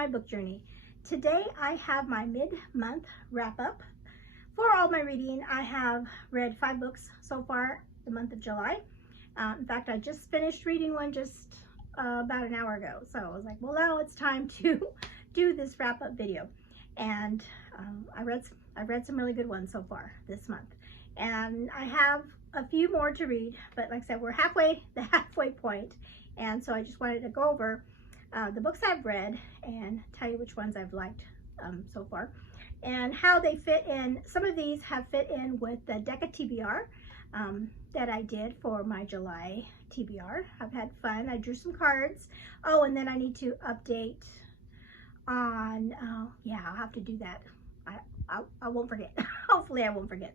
my book journey. Today I have my mid-month wrap-up. For all my reading, I have read 5 books so far the month of July. In fact, I just finished reading one just about an hour ago. So I was like, well, now it's time to do this wrap-up video. And I read some really good ones so far this month. And I have a few more to read, but like I said, we're the halfway point. And so I just wanted to go over the books I've read and tell you which ones I've liked so far and how they fit in. Some of these have fit in with the Deca TBR that I did for my July TBR. I've had fun. I drew some cards. Oh, and then I need to update on, yeah, I'll have to do that. I won't forget. Hopefully I won't forget.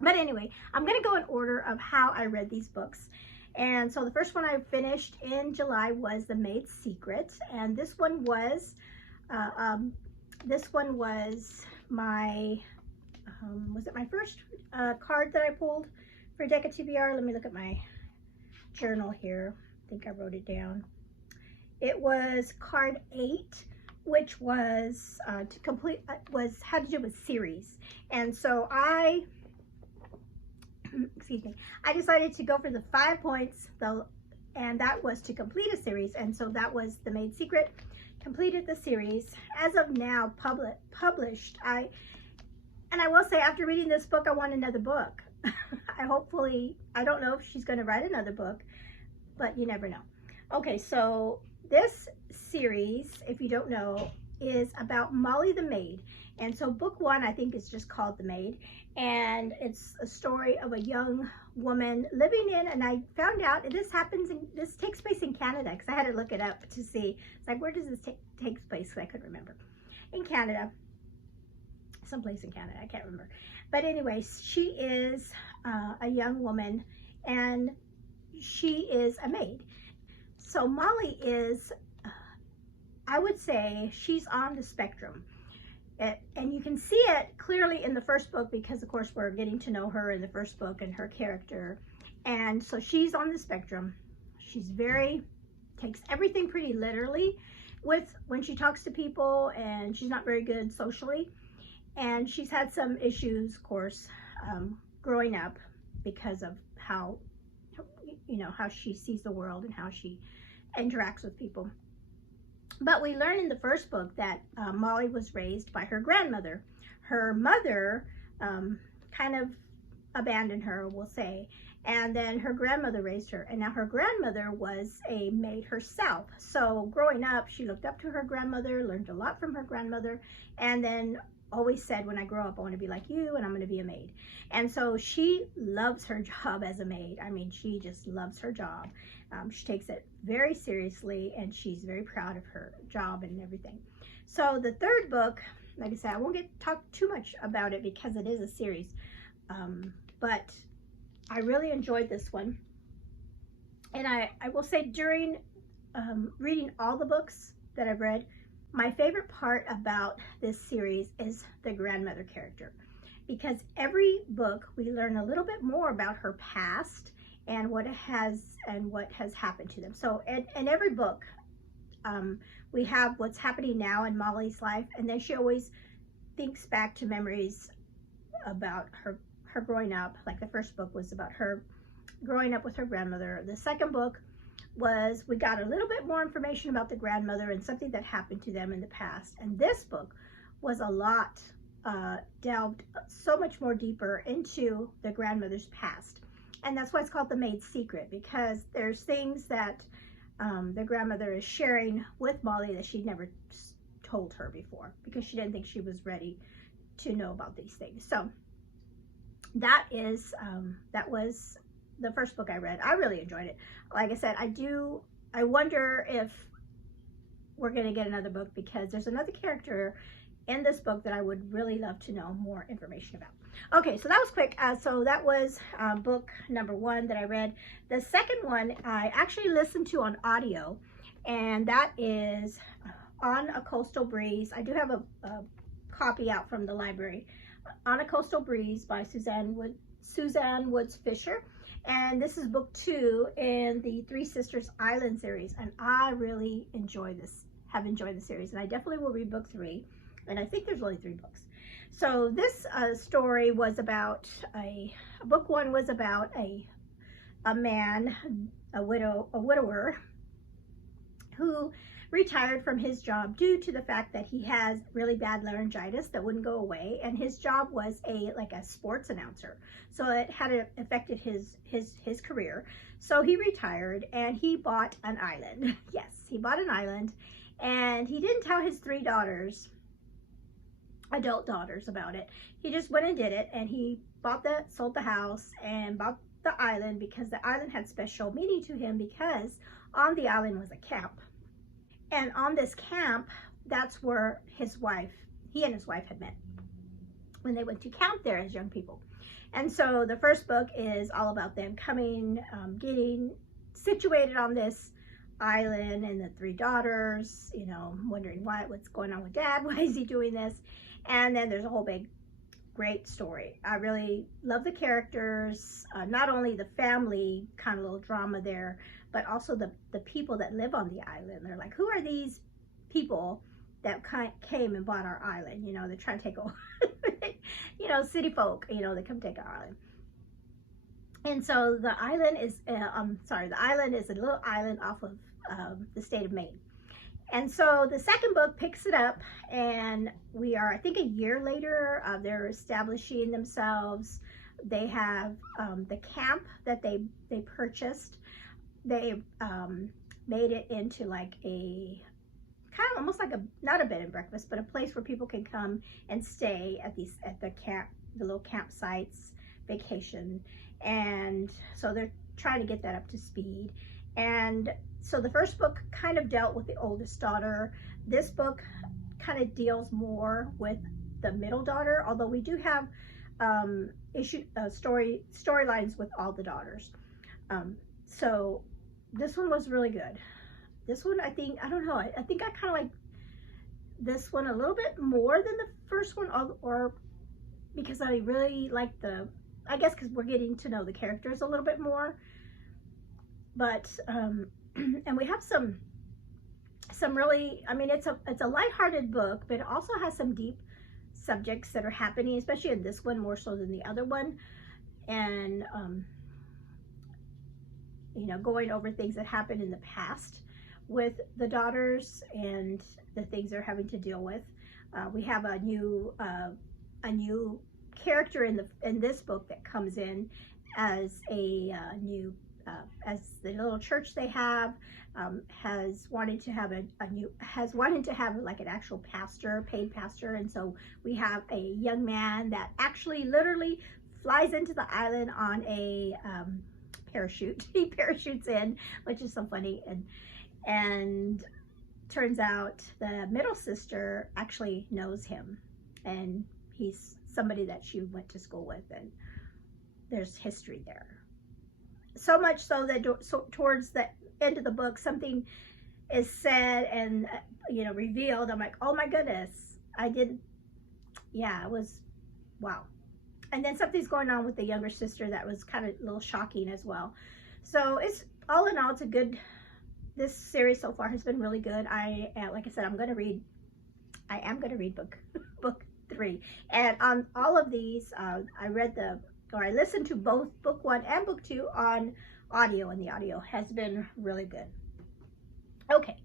But anyway, I'm going to go in order of how I read these books. And so the first one I finished in July was The Maid's Secret, and this one was my was it my first card that I pulled for Deca TBR? Let me look at my journal here. I think I wrote it down. It was card 8, which was had to do with series, and so excuse me, I decided to go for the 5 points, and that was to complete a series. And so that was The Maid Secret, completed the series. As of now, published. I will say, after reading this book, I want another book. I don't know if she's going to write another book, but you never know. Okay, so this series, if you don't know, is about Molly the Maid. And so book 1, I think, is just called The Maid. And it's a story of a young woman living in, and I found out this takes place in Canada, because I had to look it up to see. It's like, where does this take place? I couldn't remember. In Canada, someplace in Canada, I can't remember. But anyway, she is a young woman, and she is a maid. So Molly is, I would say, she's on the spectrum. And you can see it clearly in the first book, because of course we're getting to know her in the first book and her character. And so she's on the spectrum. She's takes everything pretty literally when she talks to people, and she's not very good socially. And she's had some issues, of course, growing up, because of how she sees the world and how she interacts with people. But we learn in the first book that Molly was raised by her grandmother. Her mother kind of abandoned her, we'll say, and then her grandmother raised her. And now her grandmother was a maid herself. So growing up, she looked up to her grandmother, learned a lot from her grandmother, and then always said, when I grow up, I want to be like you, and I'm going to be a maid. And so she loves her job as a maid. I mean, she just loves her job. She takes it very seriously, and she's very proud of her job and everything. So the third book, like I said, I won't talk too much about it because it is a series, but I really enjoyed this one. And I will say, during reading all the books that I've read, my favorite part about this series is the grandmother character, because every book we learn a little bit more about her past and what has happened to them. So in every book, we have what's happening now in Molly's life, and then she always thinks back to memories about her growing up. Like the first book was about her growing up with her grandmother. The second book was, we got a little bit more information about the grandmother and something that happened to them in the past. And this book was a lot delved so much more deeper into the grandmother's past. And that's why it's called The Maid's Secret, because there's things that the grandmother is sharing with Molly that she'd never told her before, because she didn't think she was ready to know about these things. So that was the first book I read. I really enjoyed it. Like I said, I wonder if we're going to get another book, because there's another character in this book that I would really love to know more information about. Okay, so that was quick. So that was book number 1 that I read. The second one I actually listened to on audio, and that is On a Coastal Breeze. I do have a copy out from the library. On a Coastal Breeze by Suzanne Woods Fisher. And this is book 2 in the Three Sisters Island series, and I really enjoy this. have enjoyed the series, and I definitely will read book 3, and I think there's only 3 books. So this story was about book 1 was about a man, a widower, who retired from his job due to the fact that he has really bad laryngitis that wouldn't go away, and his job was like a sports announcer, so it had affected his career. So he retired and he bought an island. Yes, he bought an island, and he didn't tell his 3 daughters, adult daughters, about it. He just went and did it, and he sold the house and bought the island because the island had special meaning to him, because on the island was a camp. And on this camp, that's where he and his wife had met when they went to camp there as young people. And so the first book is all about them coming, getting situated on this island, and the 3 daughters, you know, wondering what's going on with Dad, why is he doing this? And then there's a whole big, great story. I really love the characters, not only the family kind of little drama there, but also the people that live on the island. They're like, who are these people that came and bought our island? You know, they're trying to take over, you know, city folk, you know, they come take our island. And so the island is, the island is a little island off of the state of Maid. And so the second book picks it up, and we are, I think, a year later. They're establishing themselves. They have the camp that they purchased. They made it into like a kind of almost like not a bed and breakfast, but a place where people can come and stay at the little campsites, vacation. And so they're trying to get that up to speed. And so the first book kind of dealt with the oldest daughter. This book kind of deals more with the middle daughter, although we do have storylines with all the daughters. So this one was really good. This one, I think, I don't know, I think I kind of like this one a little bit more than the first one, or because I really like I guess because we're getting to know the characters a little bit more. But and we have some really, I mean, it's a lighthearted book, but it also has some deep subjects that are happening, especially in this one more so than the other one. And you know, going over things that happened in the past with the daughters and the things they're having to deal with. We have a new character in this book that comes in as as the little church they have has wanted to have like an actual pastor, paid pastor. And so we have a young man that actually literally flies into the island on a parachute. He parachutes in, which is so funny. And turns out the middle sister actually knows him, and he's somebody that she went to school with, and there's history there. So much so that towards the end of the book, something is said and you know, revealed. I'm like, oh my goodness, it was wow. And then something's going on with the younger sister that was kind of a little shocking as well. So it's all in all, it's a good, this series so far has been really good. Like I said, I am going to read book 3. And on all of these, I listened to both book 1 and book 2 on audio, and the audio has been really good. Okay,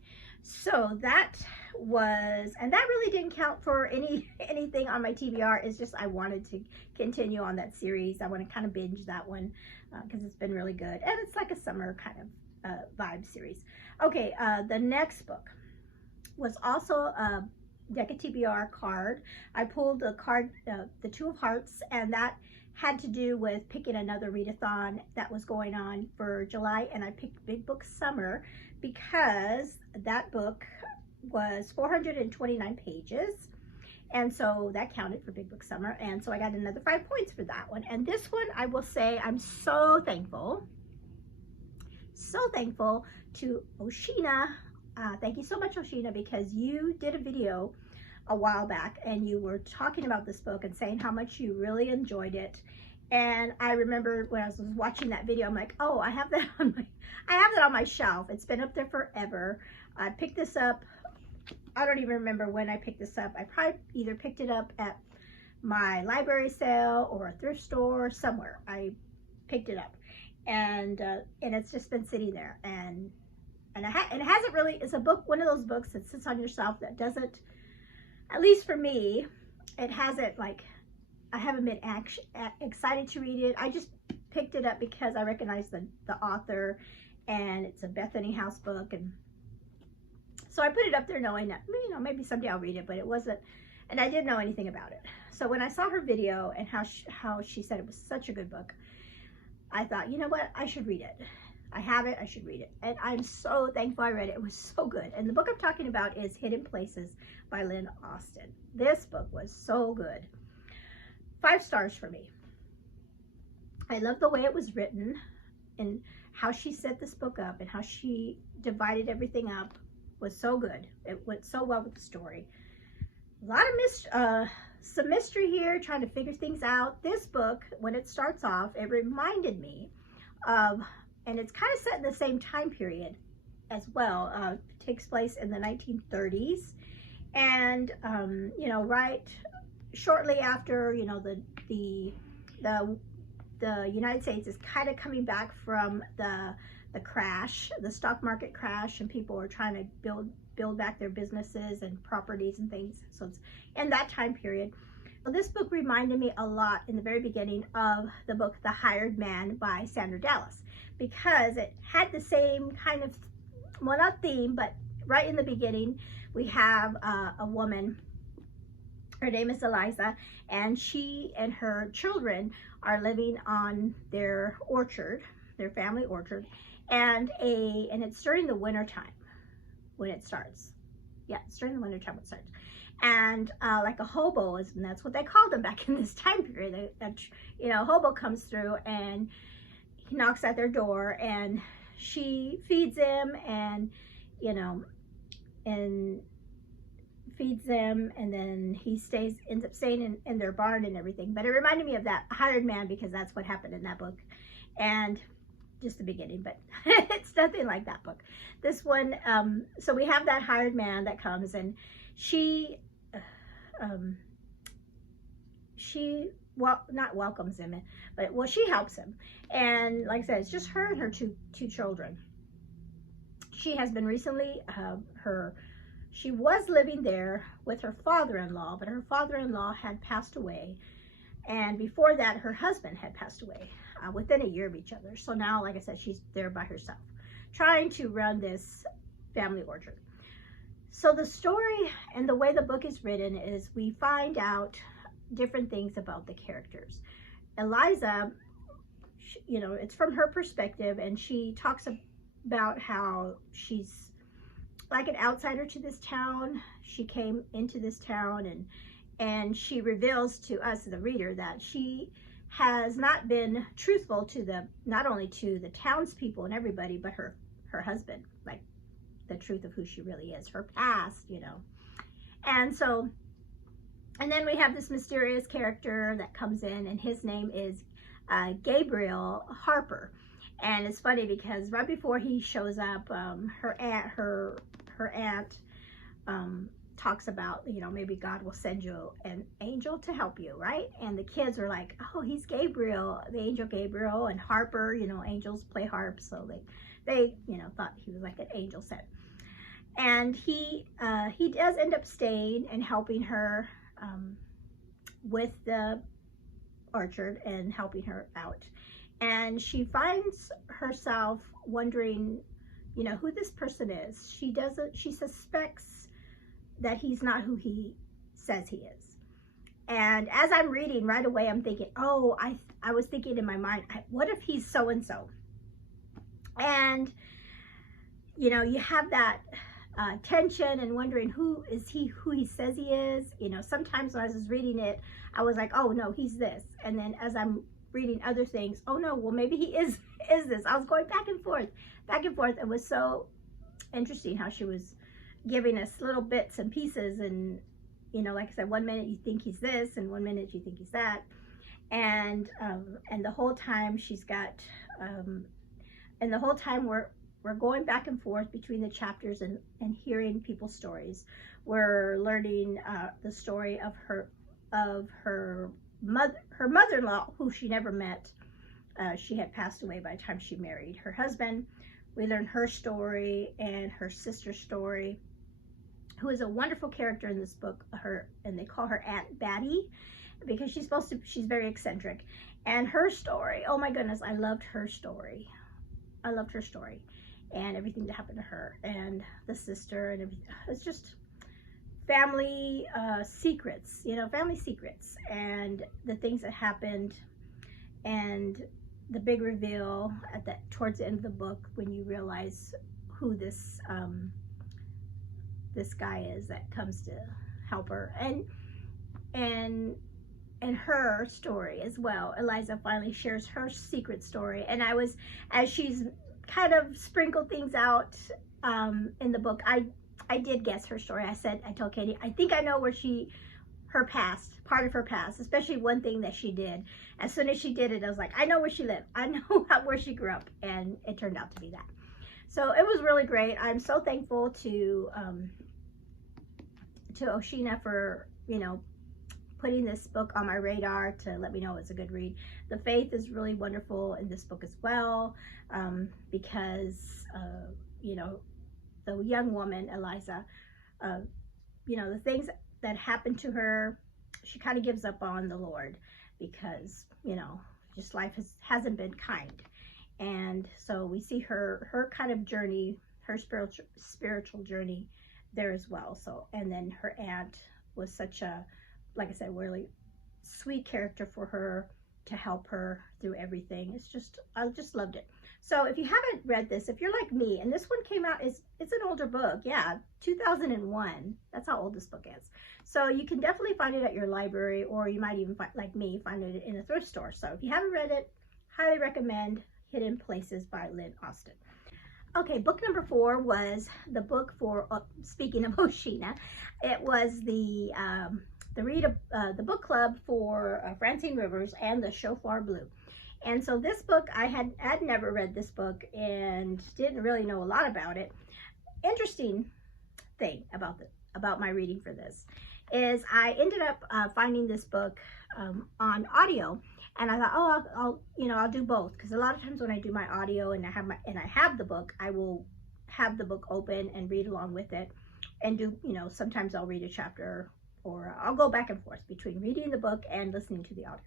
so that really didn't count for anything on my TBR. It's just I wanted to continue on that series. I want to kind of binge that one because it's been really good, and it's like a summer kind of vibe series. Okay, the next book was also a deck of TBR card. I pulled the card, the 2 of Hearts, and that had to do with picking another readathon that was going on for July, and I picked Big Book Summer because that book was 429 pages, and so that counted for Big Book Summer, and so I got another 5 points for that one. And this one, I will say, I'm so thankful to Oshina. Thank you so much, Oshina, because you did a video a while back and you were talking about this book and saying how much you really enjoyed it. And I remember when I was watching that video, I'm like, oh, I have that on my shelf. It's been up there forever. I picked this up I don't even remember when I picked this up. I probably either picked it up at my library sale or a thrift store somewhere. I picked it up, and it's just been sitting there, and it hasn't really. It's a book, one of those books that sits on your shelf that doesn't, at least for me, it hasn't like, I haven't been excited to read it. I just picked it up because I recognized the author, and it's a Bethany House book, and so I put it up there knowing that, you know, maybe someday I'll read it, but it wasn't, and I didn't know anything about it. So when I saw her video and how she said it was such a good book, I thought, you know what, I should read it. I have it, I should read it. And I'm so thankful I read it. It was so good. And the book I'm talking about is Hidden Places by Lynn Austin. This book was so good. 5 stars for me. I love the way it was written and how she set this book up and how she divided everything up was so good. It went so well with the story. A lot of some mystery here, trying to figure things out. This book, when it starts off, it reminded me of, and it's kind of set in the same time period as well. It takes place in the 1930s, and you know, right shortly after, you know, the United States is kind of coming back from the crash, the stock market crash, and people are trying to build back their businesses and properties and things. So it's in that time period. Well, this book reminded me a lot in the very beginning of the book The Hired Man by Sandra Dallas, because it had the same kind of, well, not theme, but right in the beginning we have a woman. Her name is Eliza, and she and her children are living on their orchard, their family orchard, and it's during the winter time when it starts. Yeah, it's during the winter time when it starts. And like a hobo, and that's what they called them back in this time period. You know, a hobo comes through and he knocks at their door, and she feeds him, and you know, and feeds them, and then he ends up staying in their barn and everything. But it reminded me of that Hired Man, because that's what happened in that book, and just the beginning, but it's nothing like that book. This one, so we have that hired man that comes, and she well, not welcomes him, but well, she helps him, and like I said, it's just her and her two children. She has been recently she was living there with her father-in-law, but her father-in-law had passed away, and before that her husband had passed away within a year of each other. So now, like I said, she's there by herself trying to run this family orchard. So the story and the way the book is written is we find out different things about the characters. Eliza, you know, it's from her perspective, and she talks about how she's like an outsider to this town. She came into this town, and she reveals to us, the reader, that she has not been truthful to not only to the townspeople and everybody, but her husband, like the truth of who she really is, her past, you know. And so, and then we have this mysterious character that comes in, and his name is Gabriel Harper. And it's funny because right before he shows up, her aunt talks about, you know, maybe God will send you an angel to help you, right? And the kids are like, oh, he's Gabriel, the angel Gabriel, and Harper, you know, angels play harp, so they you know, thought he was like an angel sent. And he does end up staying and helping her with the orchard and helping her out. And she finds herself wondering, you know, who this person is. She suspects that he's not who he says he is. And as I'm reading, right away I'm thinking, oh, I was thinking in my mind, what if he's so-and-so? And, you know, you have that tension and wondering, who he says he is? You know, sometimes when I was reading it, I was like, oh no, he's this. And then as I'm reading other things, oh no, well maybe he is this. I was going back and forth. It was so interesting how she was giving us little bits and pieces, and you know, like I said, one minute you think he's this, and one minute you think he's that, and the whole time she's got, and the whole time we're going back and forth between the chapters and hearing people's stories. We're learning the story of her mother-in-law, who she never met. She had passed away by the time she married her husband. We learn her story and her sister's story, who is a wonderful character in this book. And they call her Aunt Batty because she's very eccentric. And her story, oh my goodness, I loved her story. I loved her story and everything that happened to her and the sister and everything. It's just family secrets, family secrets, and the things that happened, and the big reveal towards the end of the book when you realize who this guy is that comes to help her, and her story as well. Eliza finally shares her secret story, and as she's kind of sprinkled things out in the book, I did guess her story. I told Katie, I think I know where part of her past, especially one thing that she did. As soon as she did it, I was like, I know where she lived. I know where she grew up, and it turned out to be that. So it was really great. I'm so thankful to Oshina for, putting this book on my radar to let me know it's a good read. The faith is really wonderful in this book as well, because, the young woman, Eliza, the things that happened to her, she kind of gives up on the Lord because, just life hasn't been kind. And so we see her kind of journey, her spiritual journey there as well. So, and then her aunt was such a, like I said, really sweet character for her to help her through everything. I just loved it. So if you haven't read this, if you're like me, and this one came out, it's an older book, 2001. That's how old this book is. So you can definitely find it at your library, or you might even like me, find it in a thrift store. So if you haven't read it, highly recommend Hidden Places by Lynn Austin. Okay, book number 4 was the book for, speaking of Oshina, it was the book club for Francine Rivers and the Shofar Blew. And so this book, I had never read this book and didn't really know a lot about it. Interesting thing about my reading for this is I ended up finding this book on audio, and I thought, oh, I'll do both, because a lot of times when I do my audio and I have the book, I will have the book open and read along with it, and do, sometimes I'll read a chapter, or I'll go back and forth between reading the book and listening to the audio.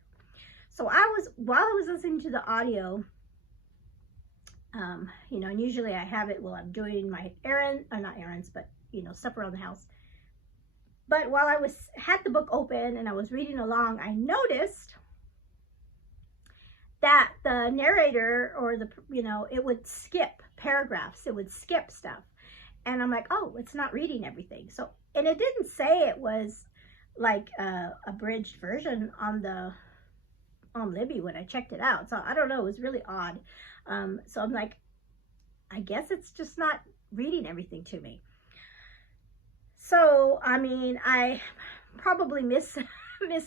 So while I was listening to the audio, and usually I have it while I'm doing my not errands, but, stuff around the house. But while I had the book open and I was reading along, I noticed that the narrator, or it would skip paragraphs, it would skip stuff. And I'm like, oh, it's not reading everything. So, and it didn't say it was like a abridged version on Libby when I checked it out. So I don't know, it was really odd. So I'm like, I guess it's just not reading everything to me. So, I mean, I probably missed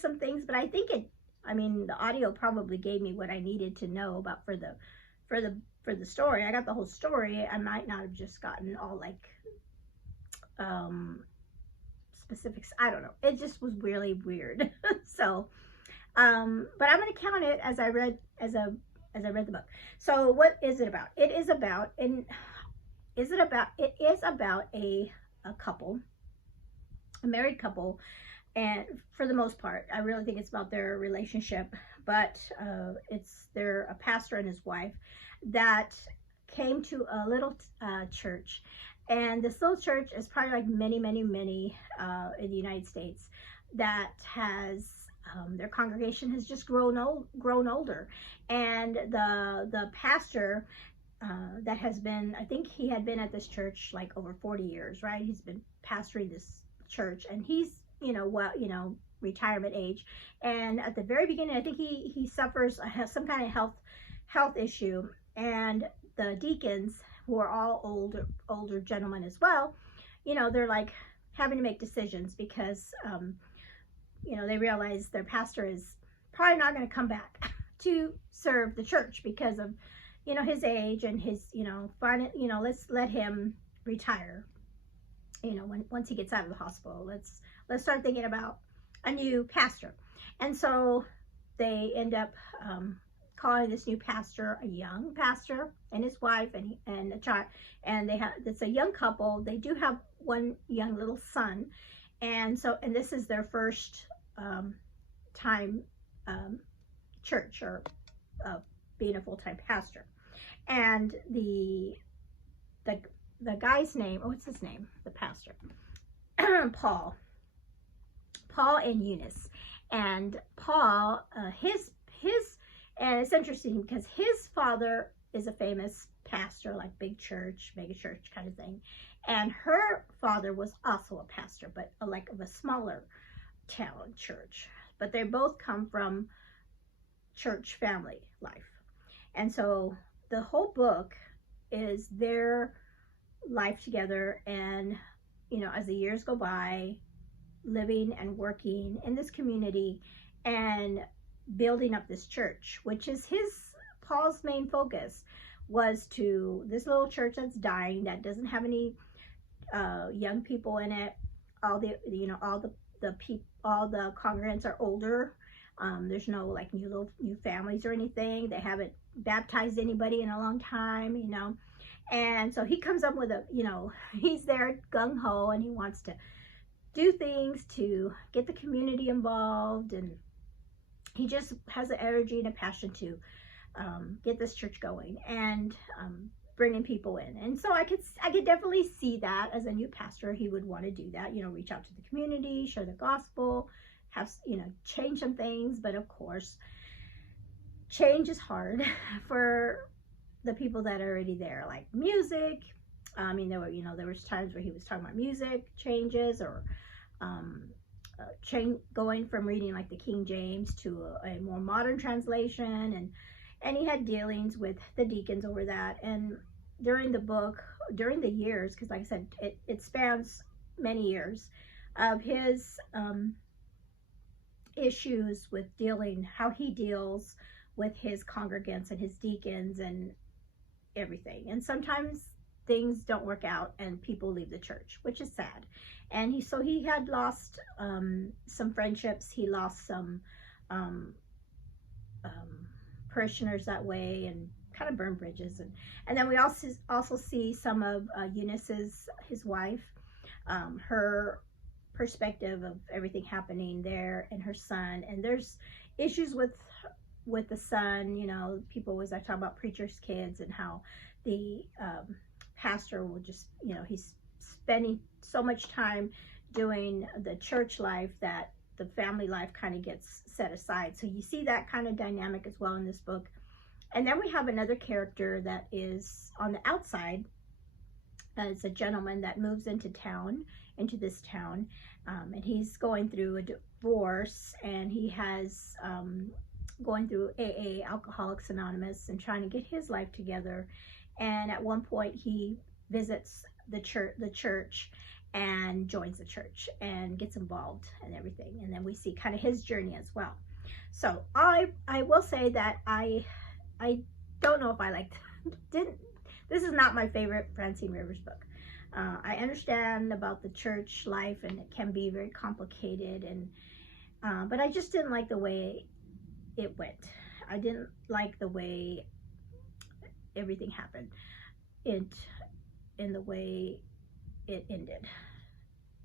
some things, but I think the audio probably gave me what I needed to know about for the story. I got the whole story. I might not have just gotten all like specifics. I don't know. It just was really weird. So, but I'm going to count it as I read the book. So what is it about? It is about a couple, a married couple, and for the most part, I really think it's about their relationship, but they're a pastor and his wife that came to a little church. And this little church is probably like many in the United States that has their congregation has just grown older, and the pastor that has been, I think he had been at this church like over 40 years, right? He's been pastoring this church, and he's retirement age. And at the very beginning, I think he suffers some kind of health issue, and the deacons, who are all older gentlemen as well, they're like having to make decisions because they realize their pastor is probably not going to come back to serve the church because of you know, his age and his, you know, let's let him retire, you know, once he gets out of the hospital. Let's start thinking about a new pastor. And so they end up calling this new pastor a young pastor, and his wife and a child, and it's a young couple. They do have one young little son, and this is their first time church, or being a full-time pastor. And the guy's name, what's his name, the pastor? Paul and Eunice. And Paul, and it's interesting because his father is a famous pastor, like big church, mega church kind of thing. And her father was also a pastor, but like of a smaller town church. But they both come from church family life. And so the whole book is their life together, and, you know, as the years go by, living and working in this community and building up this church, which is Paul's main focus, was to this little church that's dying, that doesn't have any young people in it. All the congregants are older. There's no like new families or anything. They haven't baptized anybody in a long time, you know. And so he comes up with he's there gung-ho, and he wants to do things to get the community involved, and he just has the energy and a passion to get this church going and bringing people in. And so I could definitely see that as a new pastor, he would want to do that, you know, reach out to the community, share the gospel, have, you know, change some things. But of course, change is hard for the people that are already there, like music. I mean, there was times where he was talking about music changes, or going from reading like the King James to a more modern translation, and he had dealings with the deacons over that. And during the years, because like I said, it spans many years of his issues with how he deals with his congregants and his deacons and everything. And sometimes things don't work out and people leave the church, which is sad. And he had lost some friendships. He lost some parishioners that way, and kind of burned bridges. And then we also see some of Eunice's, his wife, her perspective of everything happening there, and her son. And there's issues with the son. You know, people always talk about preachers' kids, and how the pastor will just, you know, he's spending so much time doing the church life that the family life kind of gets set aside. So you see that kind of dynamic as well in this book. And then we have another character that is on the outside. It's a gentleman that moves into this town, and he's going through a divorce, and he has going through AA, Alcoholics Anonymous, and trying to get his life together. And at one point he visits the church and joins the church and gets involved and everything. And then we see kind of his journey as well. So I will say that I don't know if I this is not my favorite Francine Rivers book. I understand about the church life, and it can be very complicated, and but I just didn't like the way it went. I didn't like the way everything happened, in the way it ended.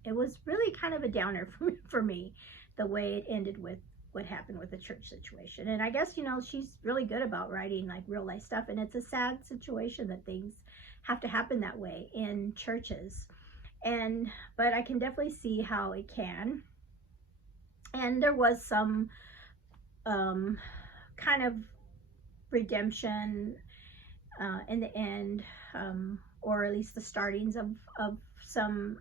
It was really kind of a downer for me, the way it ended with what happened with the church situation. And I guess, you know, she's really good about writing like real life stuff, and it's a sad situation that things have to happen that way in churches. But I can definitely see how it can. And there was some kind of redemption in the end, or at least the startings of some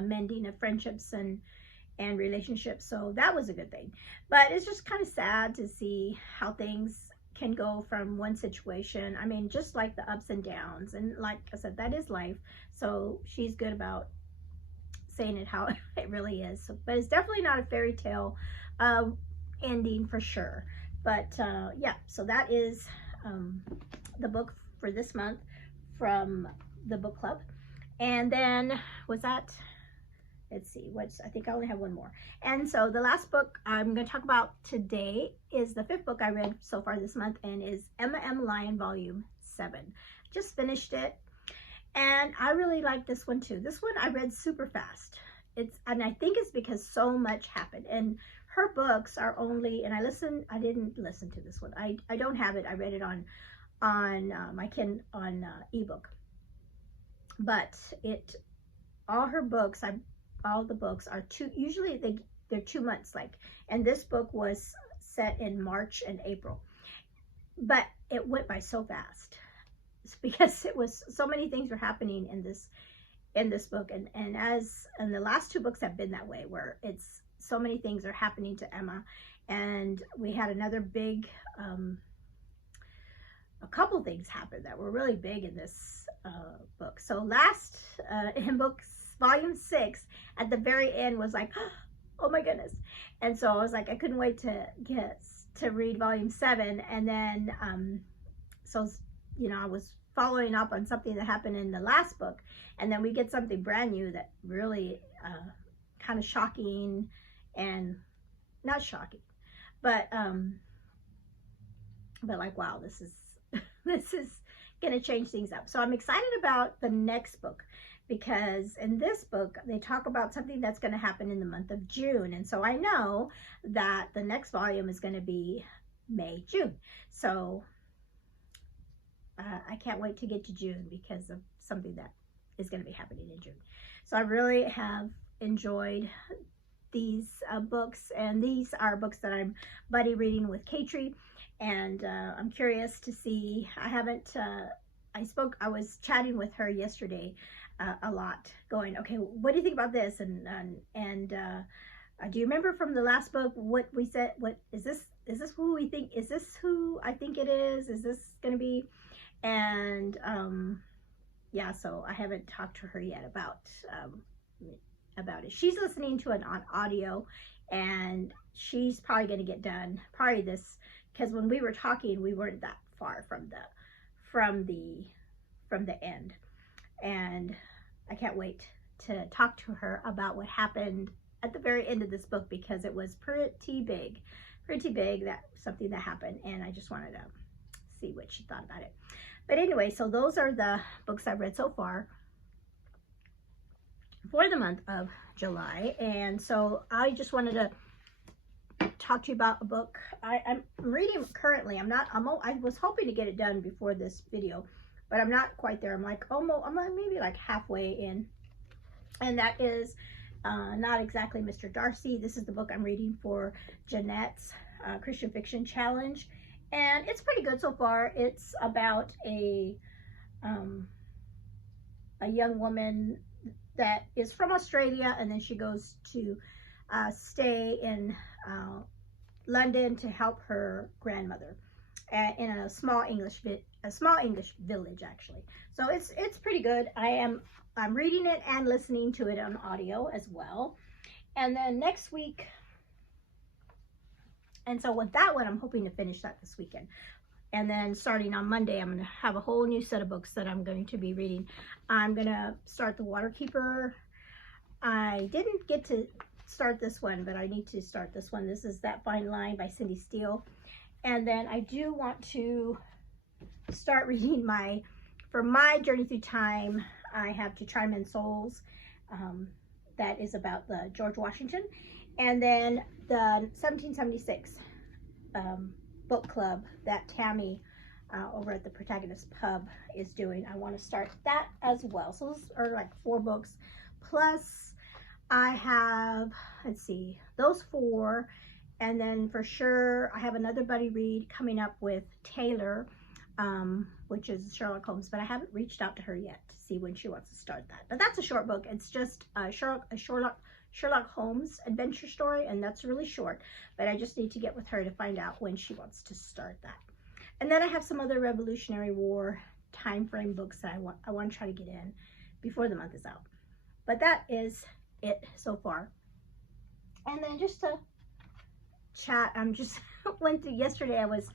mending of friendships and relationships. So that was a good thing. But it's just kind of sad to see how things can go from one situation. I mean, just like the ups and downs. And like I said, that is life. So she's good about saying it how it really is. So, but it's definitely not a fairy tale ending for sure. But yeah, so that is the book for this month from the book club. And then was that, let's see, I think I only have one more. And so the last book I'm going to talk about today is the 5th book I read so far this month, and is Emma M. Lyon Volume 7. Just finished it, and I really like this one too. This one I read super fast. And I think it's because so much happened. And her books are only, and I didn't listen to this one. I don't have it. I read it on my Kindle on ebook. But all her books, all the books are usually they're 2 months, like, and this book was set in March and April, but it went by so fast. It's because it was so many things were happening in this book, and the last 2 books have been that way, where it's so many things are happening to Emma. And we had another big a couple things happened that were really big in this book. So last in volume 6, at the very end, was like, oh my goodness. And so I was like, I couldn't wait to read volume 7. And then so, you know, I was following up on something that happened in the last book, and then we get something brand new that really kind of shocking, and not shocking, but like, wow, this is gonna change things up. So I'm excited about the next book, because in this book they talk about something that's going to happen in the month of June, and so I know that the next volume is going to be May, June. So I can't wait to get to June because of something that is going to be happening in June. So I really have enjoyed these books, and these are books that I'm buddy reading with Katrie, and I'm curious to see. I was chatting with her yesterday a lot, going, okay, what do you think about this? And do you remember from the last book what we said? What is this? Is this who we think? Is this who I think it is? Is this going to be? And yeah, so I haven't talked to her yet about it. She's listening to it on audio, and she's probably going to get done probably this, because when we were talking, we weren't that far from the end, and I can't wait to talk to her about what happened at the very end of this book, because it was pretty big, that something that happened, and I just wanted to see what she thought about it. But anyway, so those are the books I've read so far for the month of July. And so I just wanted to talk to you about a book I'm reading currently. I was hoping to get it done before this video, but I'm not quite there. I'm like maybe like halfway in, and that is Not Exactly Mr. Darcy. This is the book I'm reading for Jeanette's Christian Fiction Challenge, and it's pretty good so far. It's about a young woman that is from Australia, and then she goes to stay in London to help her grandmother in a small English village, actually. So it's pretty good. I'm reading it and listening to it on audio as well. And then next week, and so with that one, I'm hoping to finish that this weekend. And then starting on Monday, I'm going to have a whole new set of books that I'm going to be reading. I'm going to start The Waterkeeper. I didn't get to start this one, but I need to start this one. This is That Fine Line by Cindy Steele. And then I do want to start reading for my journey through time, I have To Try Men's Souls. That is about the George Washington. And then the 1776 book club that Tammy over at the Protagonist Pub is doing. I want to start that as well. So those are like 4 books. Plus I have, let's see, those 4. And then for sure I have another buddy read coming up with Taylor, which is Sherlock Holmes, but I haven't reached out to her yet to see when she wants to start that. But that's a short book. It's just a Sherlock Holmes adventure story, and that's really short, but I just need to get with her to find out when she wants to start that. And then I have some other Revolutionary War time frame books that I want to try to get in before the month is out. But that is it so far. And then just to chat, went through yesterday, I was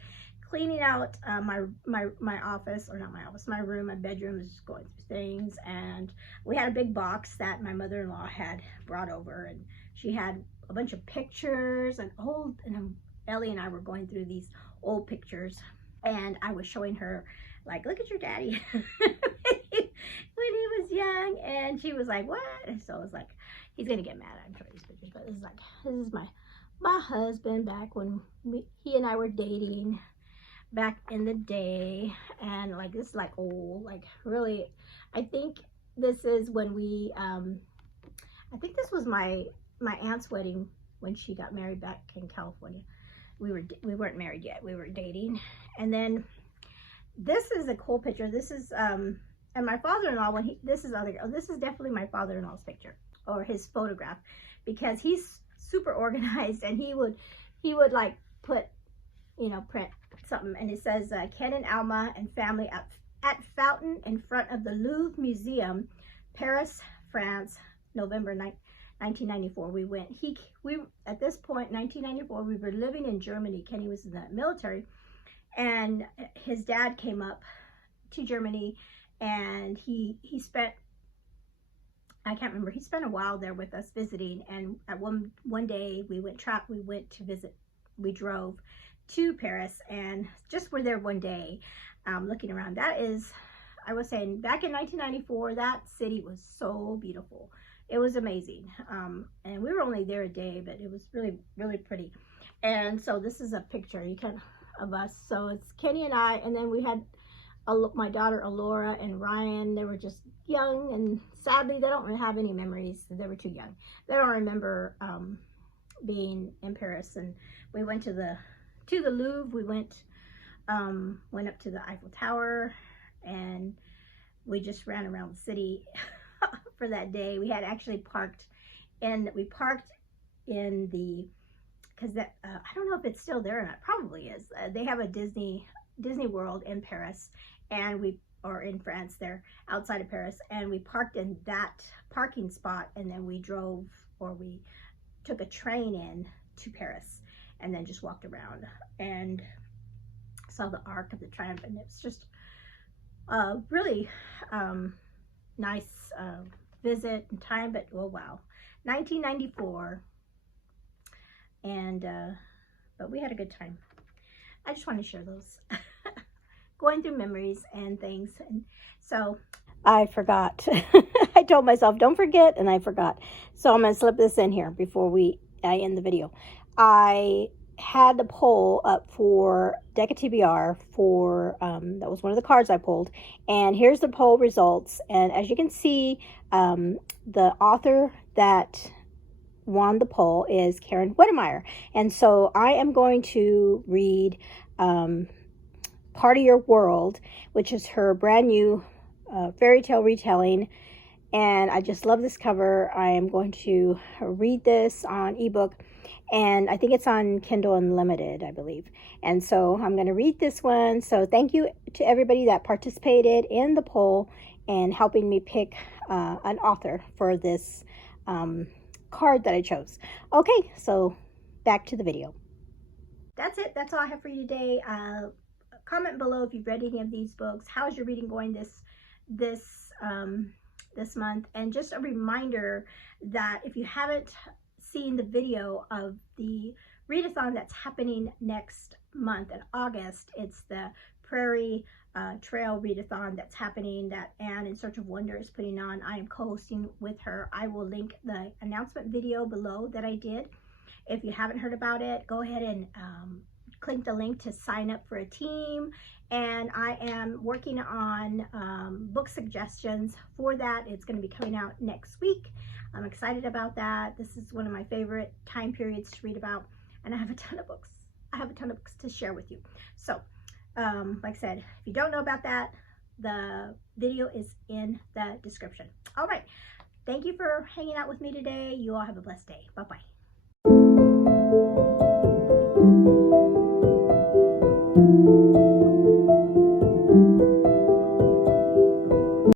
cleaning out my office, or not my office, my room, my bedroom, was just going through things, and we had a big box that my mother-in-law had brought over, and she had a bunch of pictures and Ellie and I were going through these old pictures, and I was showing her, like, look at your daddy when he was young, and she was like, what? And so I was like, he's gonna get mad I'm showing these pictures, but this is my husband back when he and I were dating back in the day. And like, this is like old, like really, I think this is when we I think this was my aunt's wedding when she got married back in California. We weren't married yet, we were dating. And then this is a cool picture. This is and my father-in-law, when this is definitely my father-in-law's picture, or his photograph, because he's super organized, and he would like put, you know, print something, and it says Ken and Alma and family at fountain in front of the Louvre Museum, Paris, France, November 1994. We went. We at this point, 1994, we were living in Germany. Kenny was in the military, and his dad came up to Germany, and he spent, I can't remember, he spent a while there with us visiting. And at one day we went to visit. We drove to Paris and just were there one day, looking around. That is, I was saying, back in 1994, that city was so beautiful. It was amazing. And we were only there a day, but it was really, really pretty. And so this is a picture of us. So it's Kenny and I, and then we had my daughter Alora and Ryan. They were just young, and sadly they don't really have any memories. They were too young. They don't remember being in Paris. And we went to the Louvre. We went up to the Eiffel Tower, and we just ran around the city for that day. We had actually parked in the, because that I don't know if it's still there or not. Probably is. They have a Disney World in Paris, and or in France, there outside of Paris, and we parked in that parking spot, and then we drove, or we took a train in to Paris, and then just walked around and saw the Arc of the Triumph. And it's just really nice visit and time. But oh wow, 1994, and but we had a good time. I just want to share those going through memories and things. And so I forgot. I told myself don't forget, and I forgot. So I'm going to slip this in here before I end the video. I had the poll up for Deca TBR for that was one of the cards I pulled, and here's the poll results. And as you can see, the author that won the poll is Karen Wedemeyer, and so I am going to read Part of Your World, which is her brand new fairy tale retelling. And I just love this cover. I am going to read this on ebook, and I think it's on Kindle Unlimited, I believe. And so I'm going to read this one. So thank you to everybody that participated in the poll and helping me pick an author for this card that I chose. Okay, so back to the video. That's it. That's all I have for you today. Comment below if you've read any of these books. How's your reading going this month? And just a reminder that if you haven't seen the video of the readathon that's happening next month in August, it's the Prairie Trail Readathon that's happening, that Anne in Search of Wonder is putting on. I am co-hosting with her. I will link the announcement video below that I did. If you haven't heard about it, go ahead and click the link to sign up for a team. And I am working on book suggestions for that. It's going to be coming out next week. I'm excited about that. This is one of my favorite time periods to read about, and I have a ton of books. I have a ton of books to share with you. So, like I said, if you don't know about that, the video is in the description. All right. Thank you for hanging out with me today. You all have a blessed day. Bye-bye.